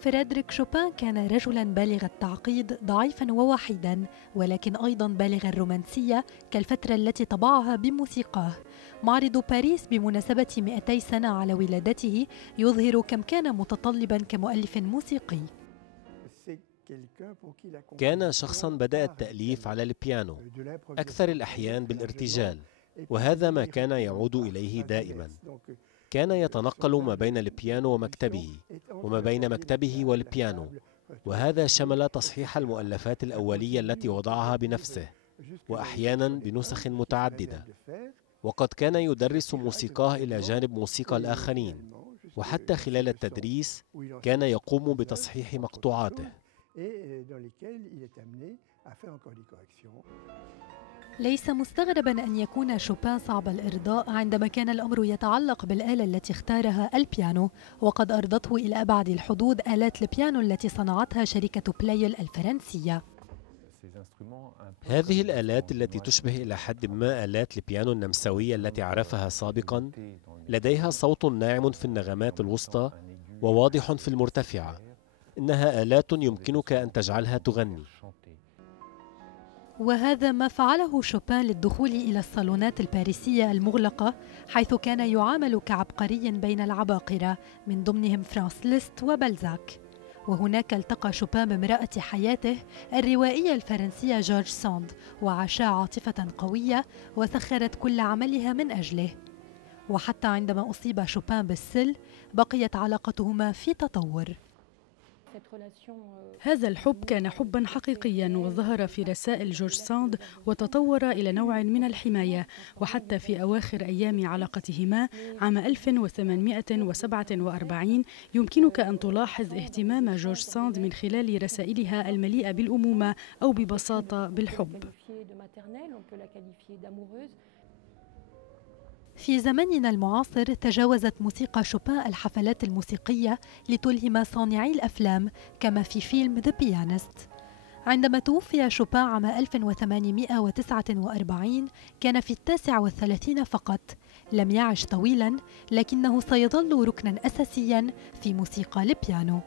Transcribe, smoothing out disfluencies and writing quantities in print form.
فريدريك شوبان كان رجلاً بالغ التعقيد، ضعيفاً ووحيداً، ولكن أيضاً بالغ الرومانسية كالفترة التي طبعها بموسيقاه. معرض باريس بمناسبة 200 سنة على ولادته يظهر كم كان متطلباً كمؤلف موسيقي. كان شخصاً بدأ التأليف على البيانو أكثر الأحيان بالارتجال، وهذا ما كان يعود إليه دائماً. كان يتنقل ما بين البيانو ومكتبه، وما بين مكتبه والبيانو، وهذا شمل تصحيح المؤلفات الأولية التي وضعها بنفسه، وأحيانا بنسخ متعددة. وقد كان يدرس موسيقاه إلى جانب موسيقى الآخرين، وحتى خلال التدريس كان يقوم بتصحيح مقطوعاته. ليس مستغرباً أن يكون شوبان صعب الإرضاء عندما كان الأمر يتعلق بالآلة التي اختارها، البيانو، وقد أرضته إلى أبعد الحدود آلات البيانو التي صنعتها شركة بلايل الفرنسية. هذه الآلات التي تشبه إلى حد ما آلات البيانو النمساوية التي عرفها سابقاً، لديها صوت ناعم في النغمات الوسطى وواضح في المرتفعة. إنها آلات يمكنك أن تجعلها تغني. وهذا ما فعله شوبان للدخول إلى الصالونات الباريسية المغلقة، حيث كان يعامل كعبقري بين العباقرة، من ضمنهم فرانس ليست وبلزاك. وهناك التقى شوبان بامرأة حياته الروائية الفرنسية جورج ساند، وعاشا عاطفة قوية وسخرت كل عملها من أجله. وحتى عندما أصيب شوبان بالسل بقيت علاقتهما في تطور. هذا الحب كان حبا حقيقيا، وظهر في رسائل جورج ساند وتطور إلى نوع من الحماية. وحتى في أواخر أيام علاقتهما عام 1847 يمكنك أن تلاحظ اهتمام جورج ساند من خلال رسائلها المليئة بالأمومة أو ببساطة بالحب. في زمننا المعاصر تجاوزت موسيقى شوبان الحفلات الموسيقية لتلهم صانعي الأفلام، كما في فيلم The Pianist. عندما توفي شوبان عام 1849 كان في 39 فقط. لم يعش طويلا، لكنه سيظل ركنا أساسيا في موسيقى البيانو.